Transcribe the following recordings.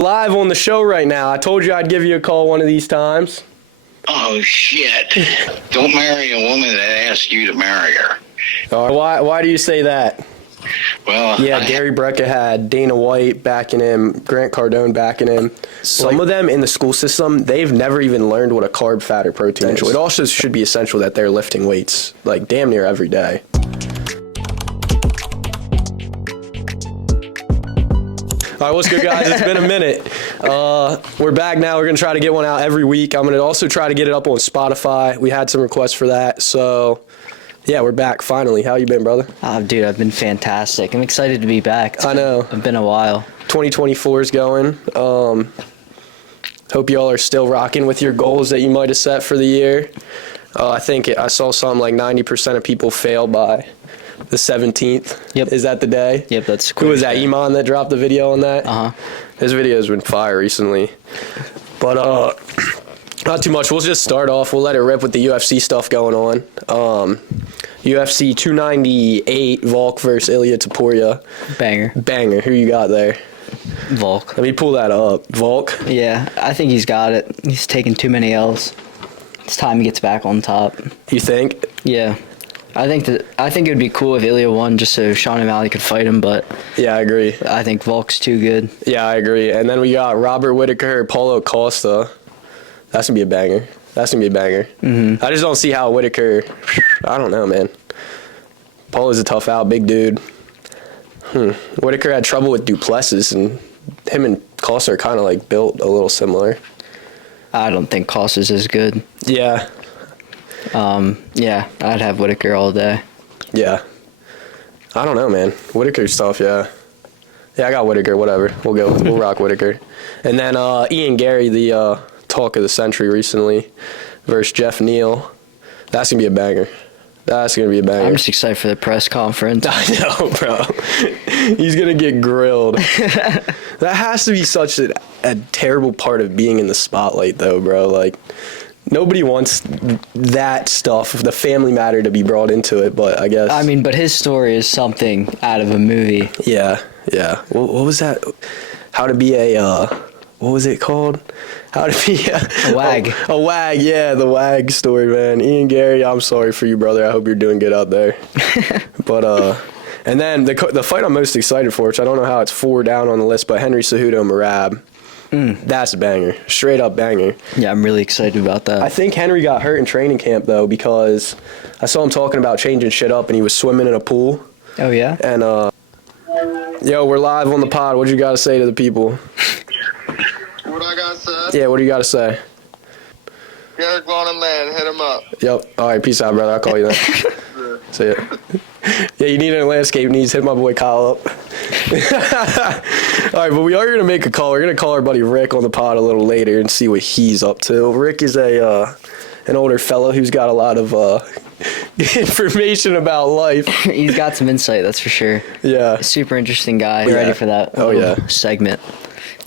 Live on the show right now. I told you I'd give you a call one of these times. Oh, shit. Don't marry a woman that asks you to marry her. Why do you say that? Well, yeah, Gary Brecka had Dana White backing him, Grant Cardone backing him. Some of them in the school system, they've never even learned what a carb, fat, or protein is. It also should be essential that they're lifting weights like damn near every day. All right, what's good, guys? It's been a minute. We're back now. We're going to try to get one out every week. I'm going to also try to get it up on Spotify. We had some requests for that. So, yeah, we're back finally. How you been, brother? Oh, dude, I've been fantastic. I'm excited to be back. I know. It's been a while. 2024 is going. Hope y'all are still rocking with your goals that you might have set for the year. I think I saw something like 90% of people fail by the 17th. Yep. Is that the day? Yep, that's Who was that, Iman, that dropped the video on that? Uh-huh. His video's been fire recently. But not too much. We'll just start off. We'll let it rip with the UFC stuff going on. UFC 298, Volk versus Ilya Topuria. Banger. Who you got there? Volk. Let me pull that up. Volk? Yeah, I think he's got it. He's taken too many L's. It's time he gets back on top. You think? Yeah. I think it would be cool if Ilya won just so Sean O'Malley could fight him, but yeah, I agree. I think Volk's too good. Yeah, I agree. And then we got Robert Whittaker, Paulo Costa. That's going to be a banger. Mm-hmm. I just don't see how Whittaker, I don't know, man. Paulo's a tough out, big dude. Whittaker had trouble with Duplessis, and him and Costa are kind of like built a little similar. I don't think Costa's as good. Yeah. Yeah, I'd have Whittaker all day. Yeah. I don't know, man. Whittaker's tough, yeah. Yeah, I got Whittaker, whatever. We'll rock Whittaker. And then Ian Gary, the talk of the century recently, versus Jeff Neal. That's going to be a banger. I'm just excited for the press conference. I know, bro. He's going to get grilled. That has to be such a terrible part of being in the spotlight, though, bro. Like, nobody wants that stuff, the family matter, to be brought into it, but I guess. I mean, but his story is something out of a movie. Yeah. What was that? How to be a, what was it called? How to be a wag. A wag, yeah, the wag story, man. Ian Gary, I'm sorry for you, brother. I hope you're doing good out there. But, and then the fight I'm most excited for, which I don't know how it's 4 down on the list, but Henry Cejudo Merab. That's a banger. Straight up banger. Yeah, I'm really excited about that. I think Henry got hurt in training camp, though, because I saw him talking about changing shit up, and he was swimming in a pool. Oh, yeah? And, yo, we're live on the pod. What you got to say to the people? What I got to say? Yeah, what do you got to say? Garrick Vaughn, man, hit him up. Yep. All right, peace out, brother. I'll call you then. See ya. Yeah, you need a landscape needs. Hit my boy Kyle up. All right, but we are going to make a call. We're going to call our buddy Rick on the pod a little later and see what he's up to. Rick is an older fellow who's got a lot of information about life. He's got some insight, that's for sure. Yeah. Super interesting guy. Yeah. Ready for that segment,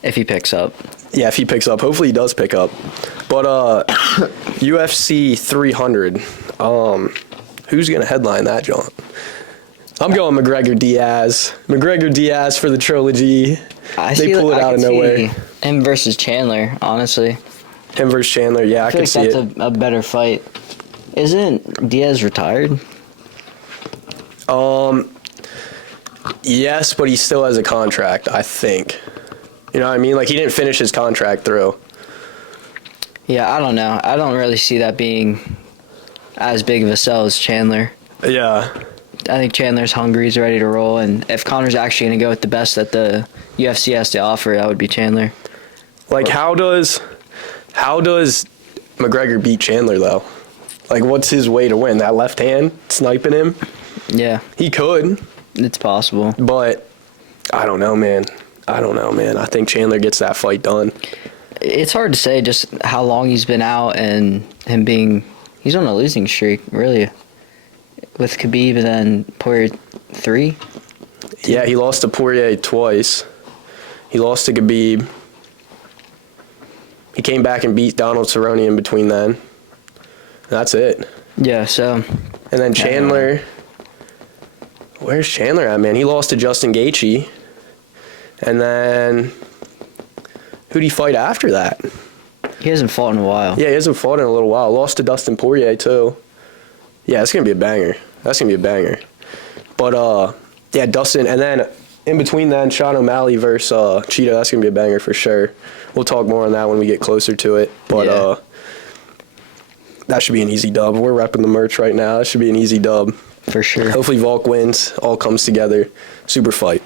if he picks up. Yeah, if he picks up. Hopefully he does pick up. But UFC 300, who's going to headline that, John? I'm going McGregor-Diaz. McGregor-Diaz for the trilogy. They pull it out of nowhere. Him versus Chandler, honestly. Him versus Chandler, yeah, I can see it. That's a better fight. Isn't Diaz retired? Yes, but he still has a contract, I think. You know what I mean? Like, he didn't finish his contract through. Yeah, I don't know. I don't really see that being as big of a sell as Chandler. Yeah. I think Chandler's hungry. He's ready to roll. And if Conor's actually going to go with the best that the UFC has to offer, that would be Chandler. Like, how does McGregor beat Chandler, though? Like, what's his way to win? That left hand sniping him? Yeah. He could. It's possible. But I don't know, man. I think Chandler gets that fight done. It's hard to say just how long he's been out and him being... He's on a losing streak, really. With Khabib and then Poirier 3? Yeah, he lost to Poirier twice. He lost to Khabib. He came back and beat Donald Cerrone in between then. That's it. Yeah, so... And then Chandler... Where's Chandler at, man? He lost to Justin Gaethje. And then Who'd he fight after that? He hasn't fought in a while. Yeah, he hasn't fought in a little while. Lost to Dustin Poirier, too. Yeah, it's going to be a banger. That's going to be a banger. But, yeah, Dustin, and then in between then, Sean O'Malley versus Cheetah, that's going to be a banger for sure. We'll talk more on that when we get closer to it. But that should be an easy dub. We're repping the merch right now. That should be an easy dub. For sure. Hopefully Volk wins, all comes together. Super fight.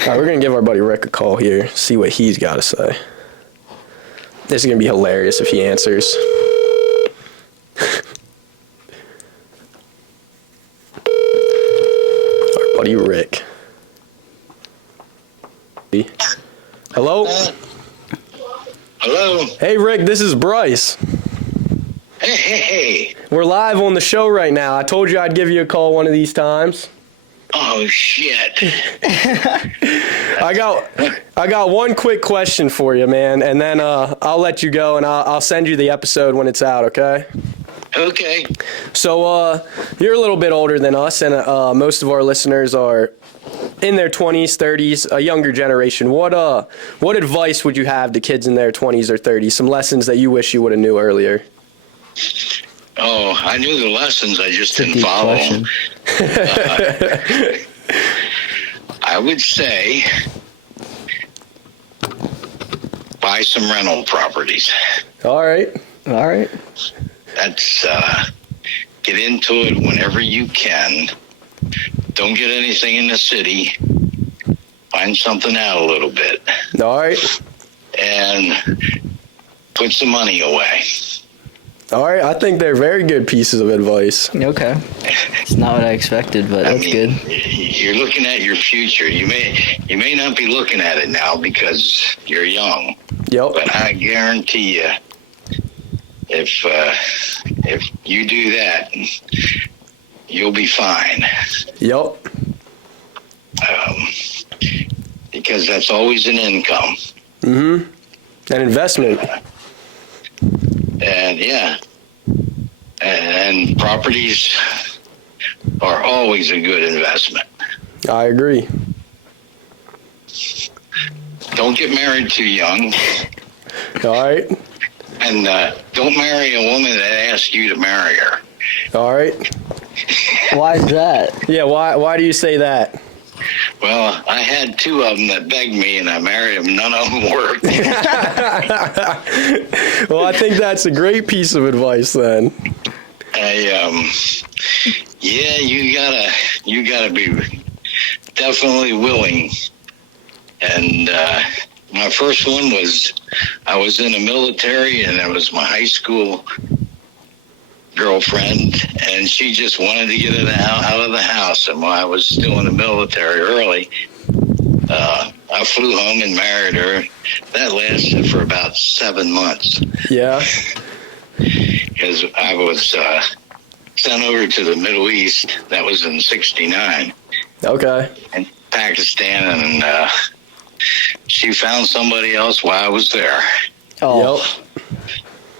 All right, we're going to give our buddy Rick a call here, see what he's got to say. This is going to be hilarious if he answers. Our buddy Rick. Hello? Hello? Hey, Rick, this is Bryce. Hey. We're live on the show right now. I told you I'd give you a call one of these times. Oh, shit. I got one quick question for you, man, and then I'll let you go, and I'll send you the episode when it's out, okay? Okay. So you're a little bit older than us, and most of our listeners are in their 20s, 30s, a younger generation. What advice would you have to kids in their 20s or 30s? Some lessons that you wish you would have knew earlier. Oh, I knew the lessons. I just didn't follow them. I would say buy some rental properties. All right. That's get into it whenever you can. Don't get anything in the city. Find something out a little bit. All right. And put some money away. All right. I think they're very good pieces of advice. Okay. It's not what I expected, but that's good. You're looking at your future. You may not be looking at it now because you're young. Yep. But I guarantee you, if you do that, you'll be fine. Yep. Because that's always an income. Mm-hmm. An investment. And yeah. And properties are always a good investment. I agree. Don't get married too young. All right. And don't marry a woman that asks you to marry her. All right. Why is that? Yeah, why do you say that? Well, I had two of them that begged me, and I married them. None of them worked. Well, I think that's a great piece of advice then. Yeah, you gotta be definitely willing. And my first one was, I was in the military, and it was my high school girlfriend, and she just wanted to get out of the house. And while I was still in the military early, I flew home and married her. That lasted for about 7 months. Yeah. Because I was sent over to the Middle East. That was in '69. Okay. In Pakistan, and she found somebody else while I was there. Oh. Yep.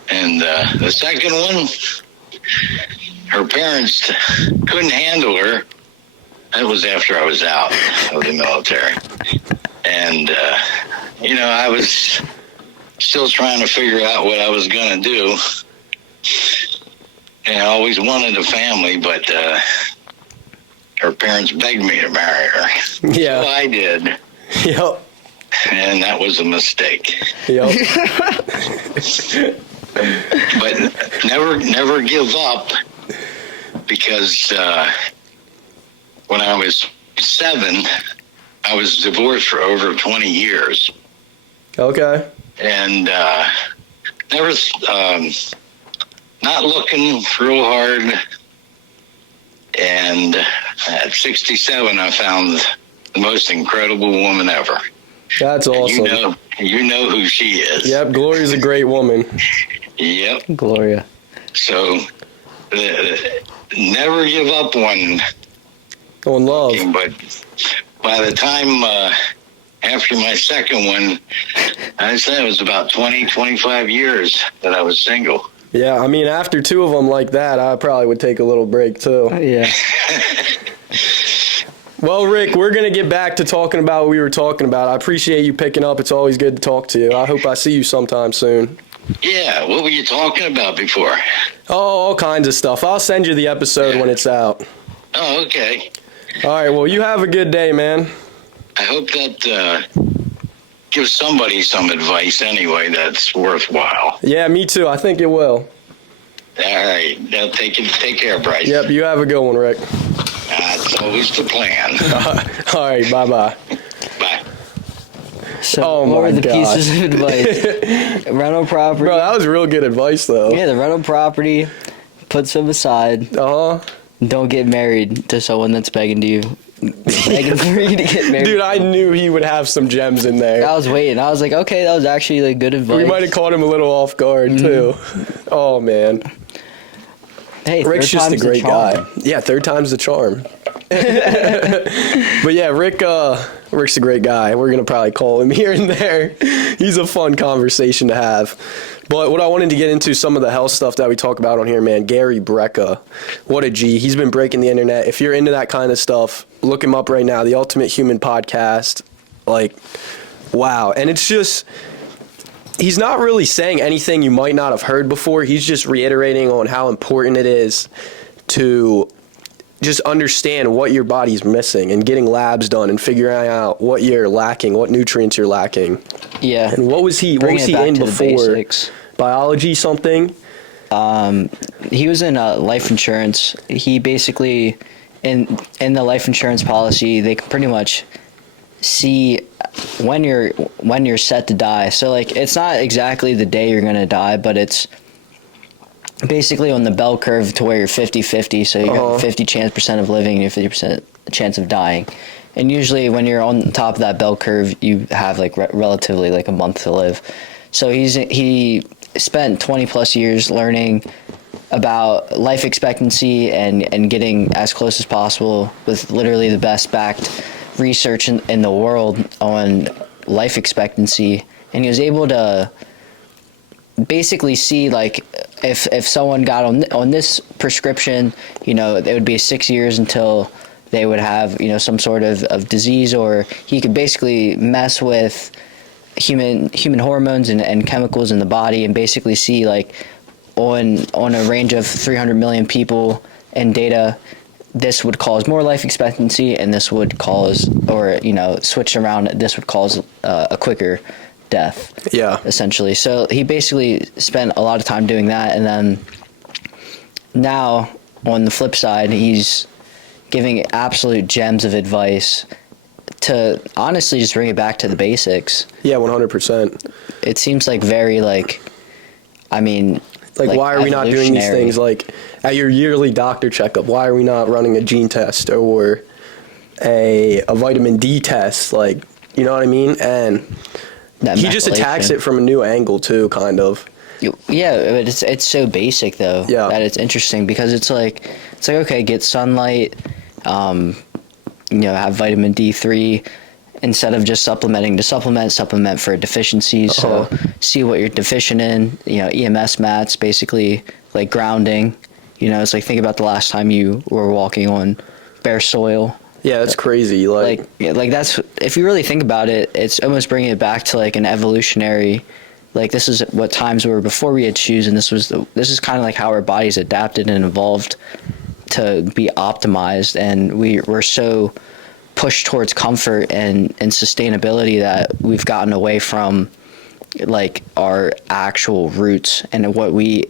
And the second one, her parents couldn't handle her. That was after I was out of the military. And, I was still trying to figure out what I was going to do. And I always wanted a family, but her parents begged me to marry her. Yeah. So I did. Yep. And that was a mistake. Yep. But never give up, because when I was 7, I was divorced for over 20 years. Okay. And never, not looking real hard. And at 67, I found the most incredible woman ever. That's awesome. And you know who she is. Yep, Gloria's a great woman. Yep. Gloria. So never give up on love. But by the time after my second one, I said it was about 20, 25 years that I was single. Yeah, I mean, after 2 of them like that, I probably would take a little break too. Yeah. Well, Rick, we're going to get back to talking about what we were talking about. I appreciate you picking up. It's always good to talk to you. I hope I see you sometime soon. Yeah, what were you talking about before? Oh, all kinds of stuff. I'll send you the episode when it's out. Oh, okay. All right, well, you have a good day, man. I hope that gives somebody some advice anyway that's worthwhile. Yeah, me too. I think it will. All right. Now take care, Bryce. Yep, you have a good one, Rick. That's always the plan. All right, bye-bye. Bye. So what were the pieces of advice? Rental property. Bro, that was real good advice, though. Yeah, the rental property, put some aside. Uh-huh. Don't get married to someone that's begging for you to get married. Dude, I knew he would have some gems in there. I was waiting. I was like, okay, that was actually like good advice. We might have caught him a little off guard, too. Oh, man. Hey, Rick's just a great guy. Yeah, third time's the charm. But yeah, Rick's a great guy. We're going to probably call him here and there. He's a fun conversation to have. But what I wanted to get into, some of the health stuff that we talk about on here, man. Gary Brecka, what a G. He's been breaking the internet. If you're into that kind of stuff, look him up right now. The Ultimate Human Podcast. Like, wow. And it's just, he's not really saying anything you might not have heard before. He's just reiterating on how important it is to just understand what your body's missing and getting labs done and figuring out what you're lacking, what nutrients you're lacking. Yeah. And what was he in before? Biology something? He was in life insurance. He basically, in the life insurance policy, they can pretty much see when you're set to die. So like, it's not exactly the day you're gonna die, but it's basically on the bell curve to where you're 50-50. So you got 50% of living and 50% chance of dying. And usually when you're on top of that bell curve, you have like relatively like a month to live. So he spent 20 plus years learning about life expectancy and getting as close as possible with literally the best backed research in the world on life expectancy. And he was able to basically see like if someone got on this prescription, you know, it would be 6 years until they would have, you know, some sort of disease, or he could basically mess with human hormones and chemicals in the body and basically see like on a range of 300 million people in data, this would cause more life expectancy and this would cause, or, you know, switched around, this would cause a quicker death. Yeah. Essentially. So he basically spent a lot of time doing that, and then now on the flip side, he's giving absolute gems of advice to honestly just bring it back to the basics. Yeah, 100%. It seems like very like, I mean, like why are we not doing these things like at your yearly doctor checkup? Why are we not running a gene test or a vitamin D test? Like, you know what I mean? And he just attacks it from a new angle too, kind of. Yeah, but it's so basic though. Yeah. That it's interesting because it's like okay, get sunlight, you know, have vitamin D3 instead of just supplementing to supplement for deficiencies. So see what you're deficient in. You know, EMS mats, basically like grounding. You know, it's like think about the last time you were walking on bare soil. Yeah, that's crazy. Like that's, if you really think about it, it's almost bringing it back to like an evolutionary, like this is what times were before we had shoes, and this is kind of like how our bodies adapted and evolved to be optimized, and we're so pushed towards comfort and sustainability that we've gotten away from like our actual roots and what we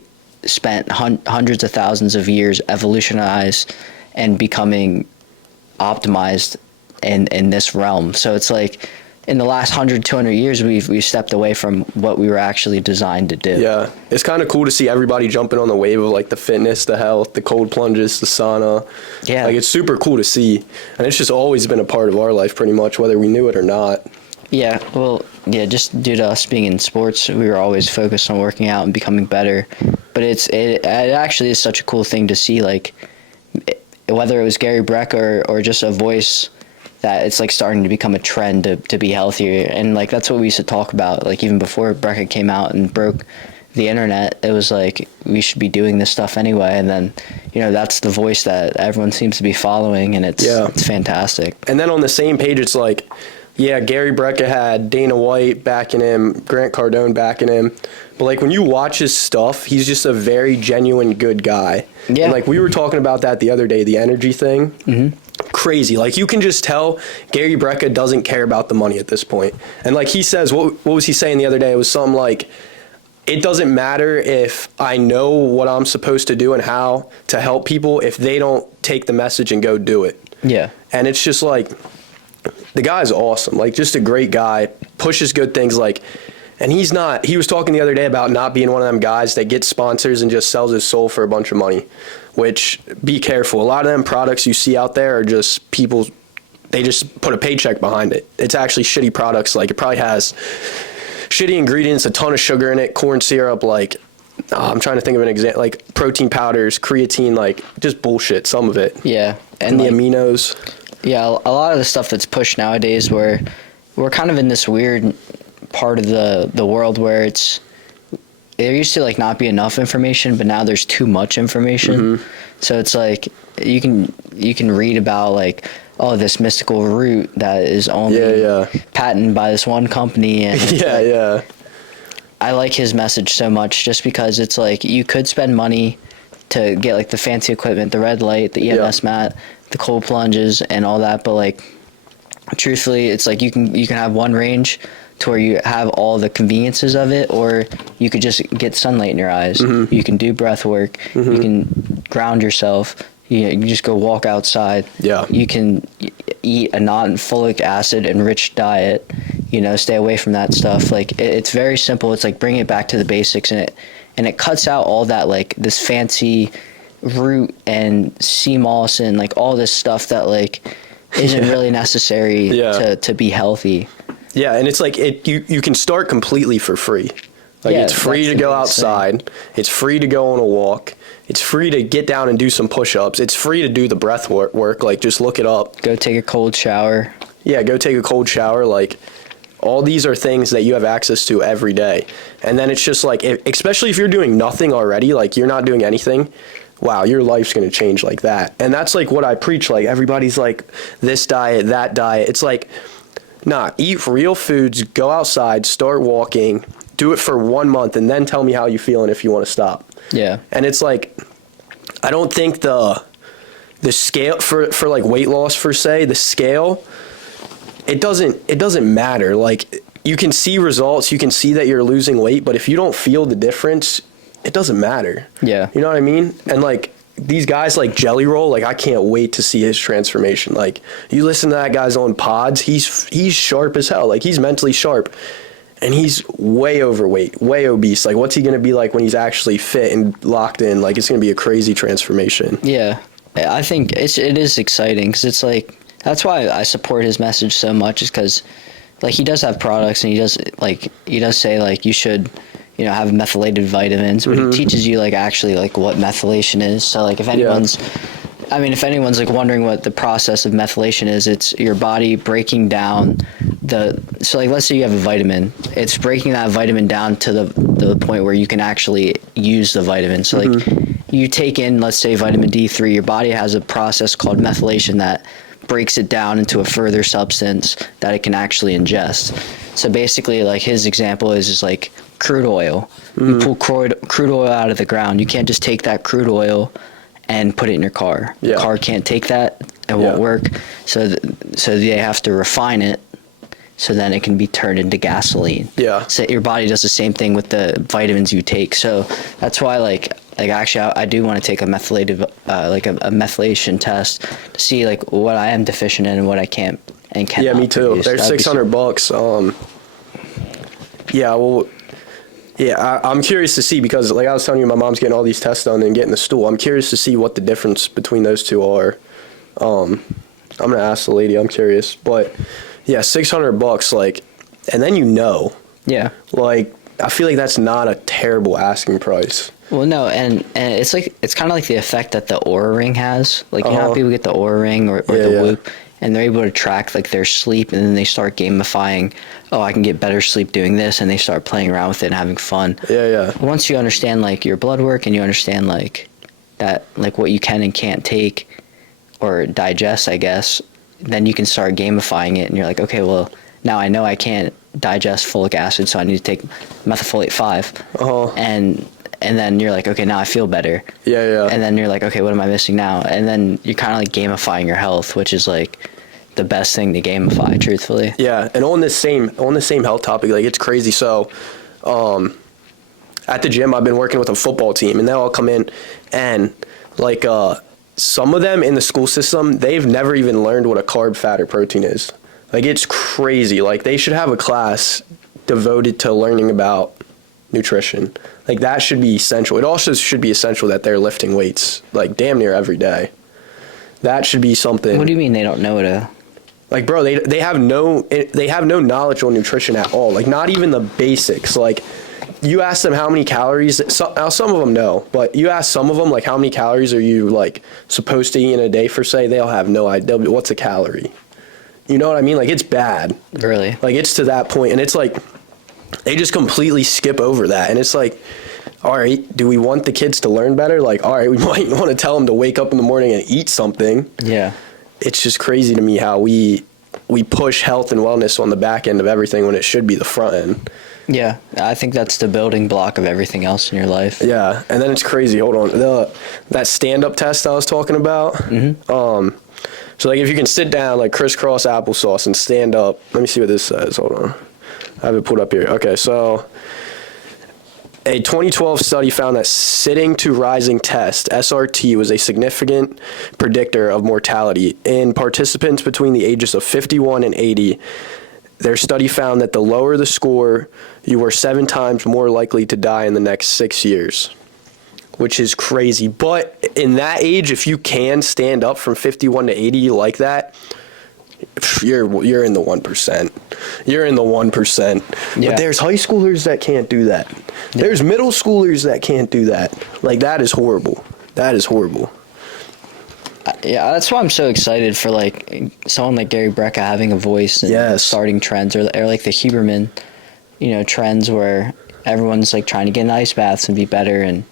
spent hundreds of thousands of years evolutionized and becoming optimized in this realm. So it's like in the last 100, 200 years, we've stepped away from what we were actually designed to do. Yeah, it's kind of cool to see everybody jumping on the wave of like the fitness, the health, the cold plunges, the sauna. Yeah, like it's super cool to see, and it's just always been a part of our life, pretty much, whether we knew it or not. Yeah, well, yeah, just due to us being in sports, we were always focused on working out and becoming better. But it actually is such a cool thing to see, like whether it was Gary Brecka or just a voice, that it's like starting to become a trend to be healthier. And like that's what we used to talk about, like even before Brecka came out and broke the internet, it was like, we should be doing this stuff anyway. And then, that's the voice that everyone seems to be following, and it's fantastic. And then on the same page, it's like, yeah, Gary Brecka had Dana White backing him, Grant Cardone backing him. But, like, when you watch his stuff, he's just a very genuine good guy. Yeah. And, like, we were talking about that the other day, the energy thing. Mm-hmm. Crazy. Like, you can just tell Gary Brecka doesn't care about the money at this point. And, like, he says, what was he saying the other day? It was something like, it doesn't matter if I know what I'm supposed to do and how to help people if they don't take the message and go do it. Yeah. And it's just like, the guy's awesome. Like, just a great guy, pushes good things. Like, and he was talking the other day about not being one of them guys that gets sponsors and just sells his soul for a bunch of money, which, be careful. A lot of them products you see out there are just people, they just put a paycheck behind it. It's actually shitty products. Like, it probably has shitty ingredients, a ton of sugar in it, corn syrup, like, I'm trying to think of an example, like protein powders, creatine, like, just bullshit, some of it. Yeah. And the aminos. Yeah, a lot of the stuff that's pushed nowadays, where we're kind of in this weird part of the world where there used to, like, not be enough information, but now there's too much information. Mm-hmm. So it's like, you can read about, like, oh, this mystical root that is only patented by this one company. And I like his message so much, just because it's like, you could spend money to get, like, the fancy equipment, the red light, the EMS mat, the cold plunges, and all that. But, like, truthfully, it's like, you can have one range to where you have all the conveniences of it, or you could just get sunlight in your eyes. Mm-hmm. You can do breath work. Mm-hmm. You can ground yourself. You can just go walk outside. Yeah. You can eat a non-folic acid enriched diet. Stay away from that stuff. Like, it's very simple. It's like, bring it back to the basics, and it cuts out all that, like, this fancy root and sea moss and, like, all this stuff that, like, isn't really necessary to be healthy. Yeah, and it's like, you can start completely for free. Like, it's free to go outside. It's free to go on a walk. It's free to get down and do some push-ups. It's free to do the breath work. Like, just look it up. Go take a cold shower. Yeah, go take a cold shower. Like, all these are things that you have access to every day. And then it's just like, especially if you're doing nothing already, like, you're not doing anything, wow, your life's going to change like that. And that's, like, what I preach. Like, everybody's like, this diet, that diet. It's like, nah, eat real foods, go outside, start walking, do it for 1 month, and then tell me how you feel and if you want to stop. Yeah. And it's like, I don't think the scale for like weight loss, per se, the scale, it doesn't matter. Like, you can see results, you can see that you're losing weight, but if you don't feel the difference, it doesn't matter. Yeah. You know what I mean? And, like, these guys like Jelly Roll, like, I can't wait to see his transformation. Like, you listen to that guy's on pods, he's sharp as hell. Like, he's mentally sharp. And he's way overweight, way obese. Like, what's he going to be like when he's actually fit and locked in? Like, it's going to be a crazy transformation. Yeah. I think it is exciting, because it's like, that's why I support his message so much, is because, like, he does have products, and he does say, like, you should, have methylated vitamins, but he teaches you, like, actually, like, what methylation is. So, like, if anyone's like wondering what the process of methylation is, it's your body breaking down so, like, let's say you have a vitamin, it's breaking that vitamin down to the point where you can actually use the vitamin. So, like, you take in, let's say, vitamin D3, your body has a process called methylation that breaks it down into a further substance that it can actually ingest. So basically, like, his example is like crude oil. You pull crude oil out of the ground. You can't just take that crude oil and put it in your car. The car can't take that. It won't work. So they have to refine it, so then it can be turned into gasoline. Yeah. So your body does the same thing with the vitamins you take. So that's why, like actually, I do want to take a methylated, like a methylation test to see, like, what I am deficient in and what I can't and cannot. Yeah, me too. Produce. They're $600. Yeah, well, yeah, I'm curious to see, because, like I was telling you, my mom's getting all these tests done and getting the stool. I'm curious to see what the difference between those two are. I'm gonna ask the lady. I'm curious, but yeah, $600, like, and then yeah, like, I feel like that's not a terrible asking price. Well, no, and it's like, it's kind of like the effect that the Oura Ring has. Like, you know how people get the Oura Ring or the Whoop, and they're able to track like their sleep, and then they start gamifying, oh, I can get better sleep doing this, and they start playing around with it and having fun. Yeah. Once you understand like your blood work and you understand like that, like what you can and can't take or digest, I guess, then you can start gamifying it, and you're like, okay, well, now I know I can't digest folic acid, so I need to take methylfolate 5. And then you're like, okay, now I feel better. Yeah. And then you're like, okay, what am I missing now? And then you're kind of like gamifying your health, which is like the best thing to gamify, truthfully. Yeah, and on this same health topic, like it's crazy. So, at the gym, I've been working with a football team, and they all come in, and like some of them in the school system, they've never even learned what a carb, fat, or protein is. Like it's crazy. Like they should have a class devoted to learning about nutrition. Like that should be essential. It also should be essential that they're lifting weights like damn near every day. That should be something. What do you mean they don't know what a... Like, bro, they have no knowledge on nutrition at all. Like, not even the basics. Like, you ask them how many calories. Some of them know, but you ask some of them like how many calories are you like supposed to eat in a day for say, they'll have no idea what's a calorie. You know what I mean? Like, it's bad. Really? Like, it's to that point, and it's like they just completely skip over that, and it's like, all right, do we want the kids to learn better? Like, all right, we might want to tell them to wake up in the morning and eat something. Yeah. It's just crazy to me how we push health and wellness on the back end of everything when it should be the front end. Yeah, I think that's the building block of everything else in your life. Yeah, and then it's crazy. Hold on, that stand-up test I was talking about. Mm-hmm. So like if you can sit down like crisscross applesauce and stand up. Let me see what this says. Hold on, I have it pulled up here. Okay, so a 2012 study found that sitting to rising test, SRT, was a significant predictor of mortality in participants between the ages of 51 and 80. Their study found that the lower the score, you were 7 times more likely to die in the next 6 years, which is crazy. But in that age, if you can stand up from 51 to 80 like that, you're in the 1%. You're in the 1%. Yeah. But there's high schoolers that can't do that. Yeah. There's middle schoolers that can't do that. Like, that is horrible. That is horrible. Yeah, that's why I'm so excited for like someone like Gary Brecka having a voice and starting trends, or like the Huberman, trends where everyone's like trying to get in ice baths and be better. And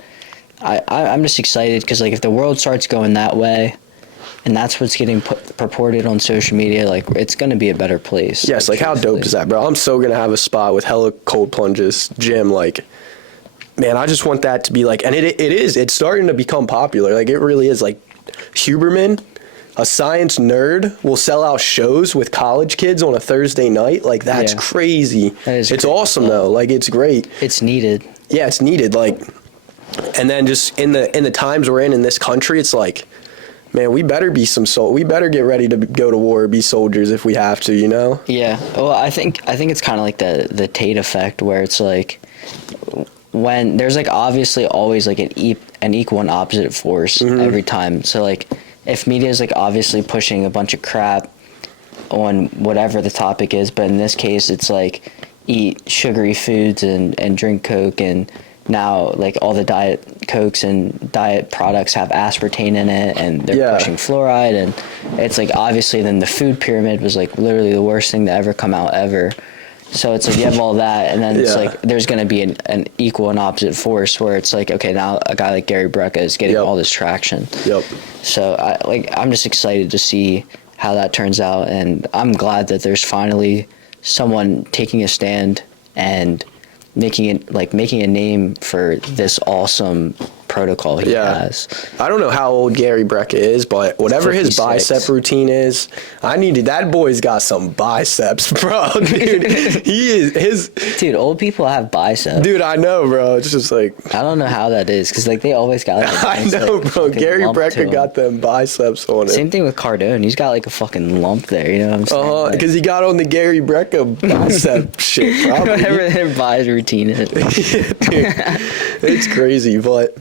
I'm just excited because like if the world starts going that way, and that's what's getting purported on social media, like it's going to be a better place. Yes, like how dope is that, bro? I'm so going to have a spot with hella cold plunges, gym, like, man, I just want that to be like, and it's starting to become popular. Like it really is. Like Huberman, a science nerd, will sell out shows with college kids on a Thursday night. Like that's crazy. It's crazy. Awesome though. Like it's great. It's needed. Yeah, it's needed. Like, and then just in the times we're in this country, it's like, man, we better be we better get ready to go to war, be soldiers if we have to, Yeah. Well, I think it's kind of like the Tate effect, where it's like when there's like obviously always like an equal and opposite force every time. So like if media is like obviously pushing a bunch of crap on whatever the topic is, but in this case it's like eat sugary foods and drink Coke, and now like all the diet Cokes and diet products have aspartame in it, and they're pushing fluoride, and it's like obviously then the food pyramid was like literally the worst thing to ever come out ever. So it's like you have all that, and then it's like there's going to be an equal and opposite force where it's like, okay, now a guy like Gary Brecka is getting all this traction. Yep. So I'm just excited to see how that turns out, and I'm glad that there's finally someone taking a stand and making a name for this awesome protocol he has. I don't know how old Gary Brecka is, but whatever 56. His bicep routine is, that boy's got some biceps, bro. Dude, Dude, old people have biceps. Dude, I know, bro. It's just like, I don't know how that is, because like they always got like I know, bro. Gary Brecka got them biceps on it. Same thing with Cardone. He's got like a fucking lump there, you know what I'm saying? Because he got on the Gary Brecka bicep shit, probably. Whatever their bicep routine is. Dude, it's crazy, but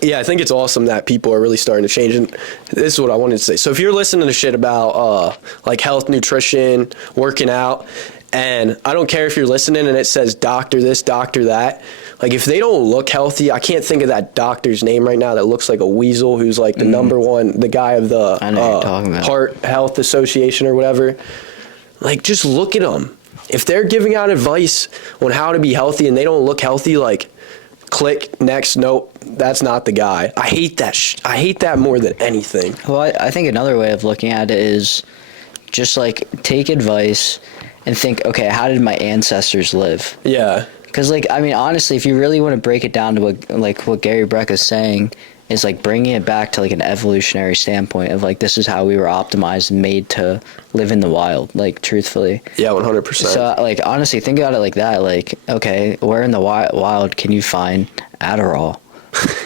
yeah, I think it's awesome that people are really starting to change. And this is what I wanted to say. So if you're listening to shit about like health, nutrition, working out, And I don't care if you're listening and it says doctor this, doctor that. Like, if they don't look healthy, I can't think of that doctor's name right now that looks like a weasel, who's like the number one, the guy of the I know what you're talking about. Heart Health Association or whatever. Like, just look at them. If they're giving out advice on how to be healthy and they don't look healthy, like, click, next, nope, that's not the guy. I hate that. I hate that more than anything. Well, I think another way of looking at it is just, like, take advice and think, okay, how did my ancestors live? Yeah. Because, like, I mean, honestly, if you really want to break it down to what Gary Brecka is saying, is like bringing it back to like an evolutionary standpoint of like, this is how we were optimized and made to live in the wild, like, truthfully. Yeah, 100%. So, like, honestly, think about it like that. Like, okay, where in the wild can you find Adderall?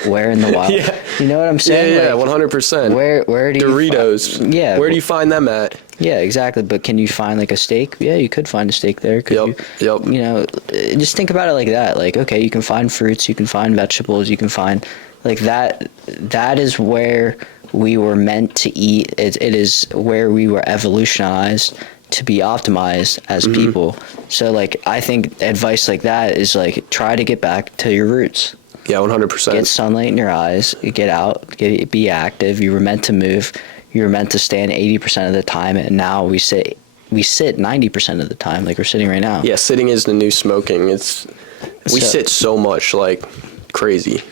Where in the wild? Yeah. You know what I'm saying? Yeah, like, 100%. Where do you Doritos. Yeah. Where do you find them at? Yeah, exactly. But can you find like a steak? Yeah, you could find a steak there. Could Yep. You know, just think about it like that. Like, okay, you can find fruits, you can find vegetables, you can find like that. That is where we were meant to eat. It is where we were evolutionized to be optimized as people. So, like, I think advice like that is like, try to get back to your roots. Yeah, 100%. Get sunlight in your eyes. Get out. Be active. You were meant to move. You were meant to stand 80% of the time, and now we sit 90% of the time, like we're sitting right now. Yeah, sitting is the new smoking. We sit so much, like, crazy.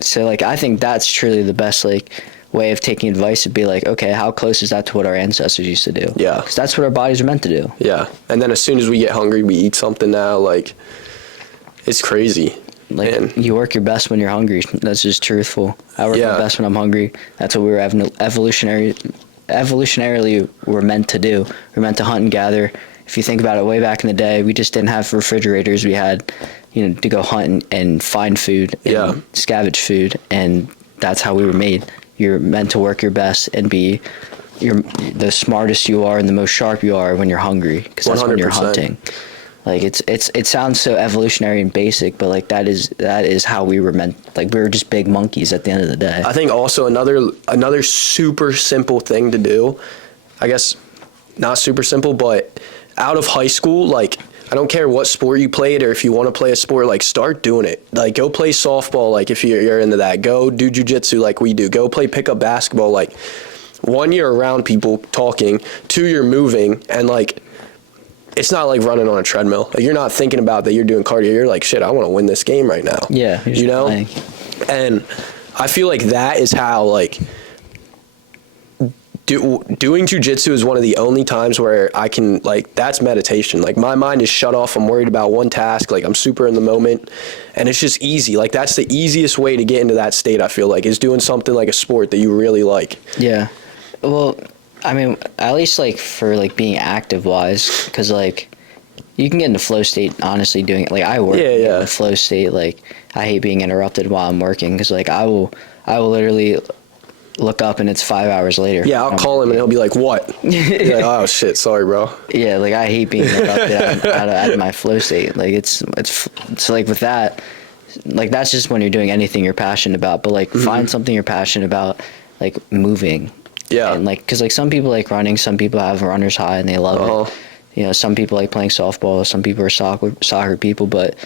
So, like, I think that's truly the best, like, way of taking advice would be like, okay, how close is that to what our ancestors used to do? Yeah. Because that's what our bodies are meant to do. Yeah, and then as soon as we get hungry, we eat something now. Like, it's crazy. Like, Man. you work your best when you're hungry. That's just truthful. I work my best when I'm hungry. That's what we were evolutionarily we're meant to do. We're meant to hunt and gather. If you think about it, way back in the day, we just didn't have refrigerators. We had, to go hunt and find food and scavenge food, and that's how we were made. You're meant to work your best and be the smartest you are and the most sharp you are when you're hungry, because that's 100%. When you're hunting. Like, it sounds so evolutionary and basic, but like that is how we were meant. Like, we were just big monkeys at the end of the day. I think also another super simple thing to do, I guess not super simple, but out of high school, like, I don't care what sport you played, or if you want to play a sport, like, start doing it. Like, go play softball, like, if you're into that. Go do jiu-jitsu like we do. Go play pickup basketball. Like, 1, you're around people talking. 2, you're moving, and like, it's not like running on a treadmill. Like, you're not thinking about that you're doing cardio. You're like, shit, I want to win this game right now. Yeah. You know? Playing. And I feel like that is how, like, doing jiu-jitsu is one of the only times where I can, like, that's meditation. Like, my mind is shut off. I'm worried about one task. Like, I'm super in the moment. And it's just easy. Like, that's the easiest way to get into that state, I feel like, is doing something like a sport that you really like. Yeah. Well, I mean, at least, like, for, like, being active-wise, because, like, you can get into flow state, honestly, doing it. Like, I work in the flow state. Like, I hate being interrupted while I'm working, because, like, I will literally look up and it's 5 hours later. Yeah, I'll call him and he'll be like, what? You're like, oh, shit, sorry, bro. Yeah, like, I hate being interrupted out of my flow state. Like, it's like, with that, like, that's just when you're doing anything you're passionate about. But, like, find something you're passionate about, like, moving. Yeah. And, like, because, like, some people like running, some people have runner's high and they love it. Some people like playing softball, some people are soccer people, but,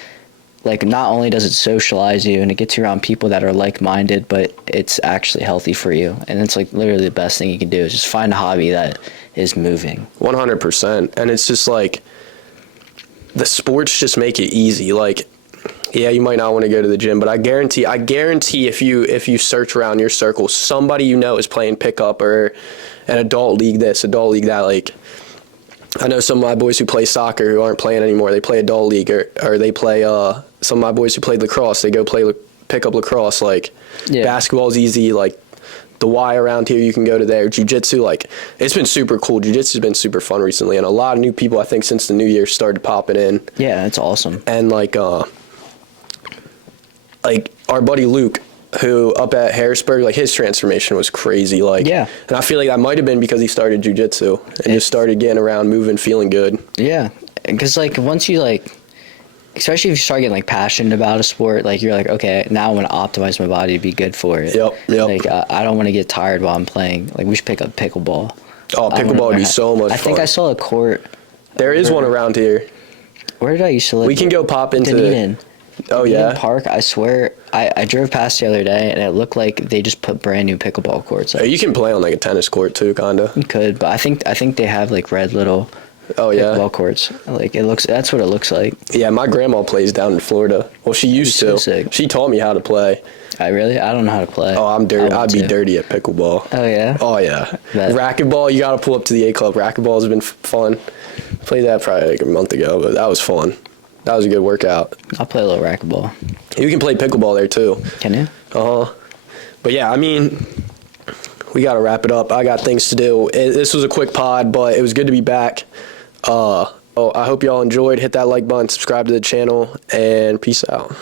like, not only does it socialize you and it gets you around people that are like-minded, but it's actually healthy for you. And it's, like, literally the best thing you can do is just find a hobby that is moving. 100%. And it's just, like, the sports just make it easy. Like, yeah, you might not want to go to the gym, but I guarantee if you search around your circle, somebody you know is playing pickup or an adult league this, adult league that. Like, I know some of my boys who play soccer who aren't playing anymore. They play adult league, or they play some of my boys who played lacrosse. They go play pickup lacrosse. Like, basketball's easy. Like, the Y around here, you can go to there. Jiu-jitsu, like, it's been super cool. Jiu-jitsu's been super fun recently, and a lot of new people, I think, since the new year started popping in. Yeah, it's awesome. And like our buddy Luke, who up at Harrisburg, like, his transformation was crazy. Like, and I feel like that might have been because he started jiu-jitsu and just started getting around, moving, feeling good. Yeah, because, like, once you, like, especially if you start getting, like, passionate about a sport, like, you're like, okay, now I want to optimize my body to be good for it. Yep. Like, I don't want to get tired while I'm playing. Like, we should pick up pickleball. Oh, pickleball would be so much fun. I think I saw a court There is one around here. Where did I used to live? We can go pop into. Dunedin. Oh Dunedin yeah. Park. I swear, I drove past the other day and it looked like they just put brand new pickleball courts up. You can play on like a tennis court too, kinda. You could, but I think they have like red little Oh yeah. pickleball courts. Like it looks. That's what it looks like. Yeah, my grandma plays down in Florida. Well, she used so to. sick. She taught me how to play. I don't know how to play. Oh, I'm dirty. I want I'd be to. dirty at pickleball. Oh yeah. Oh yeah. Bet. Racquetball, you got to pull up to the A club. Racquetball has been fun. Played that probably like a month ago, but that was fun. That was a good workout. I'll play a little racquetball. You can play pickleball there too. Can you? But yeah, I mean, we got to wrap it up. I got things to do. This was a quick pod, but it was good to be back. I hope y'all enjoyed. Hit that like button, subscribe to the channel, and peace out.